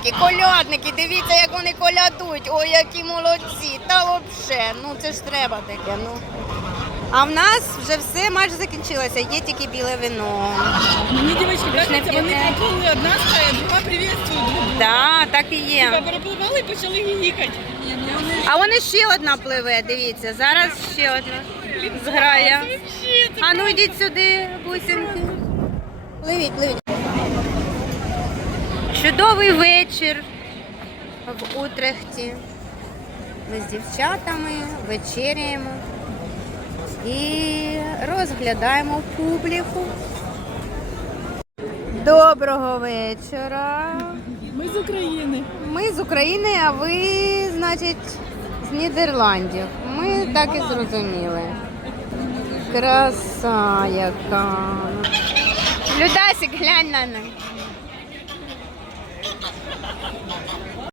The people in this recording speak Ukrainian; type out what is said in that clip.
колядники, колядники, дивіться, як вони колядують. Ой, які молодці. Та взагалі, ну це ж треба таке. Ну. А в нас вже все майже закінчилося, є тільки біле вино. Мені дівчатки кажеться, вони п'єте? одна стая, друга приветствує другу. Так, так і є. перепливали і почали гігікати. А вони ще одна пливе, дивіться, зараз ще одна зграя. А ну йдіть сюди, бусинки. Пливіть, пливіть. Чудовий вечір в Утрехті. Ми з дівчатами вечеряємо і розглядаємо публіку. Доброго вечора. Ми з України. Ми з України, а ви, значить, з Нідерландів. Ми так і зрозуміли. Краса яка. Людасик, глянь на них.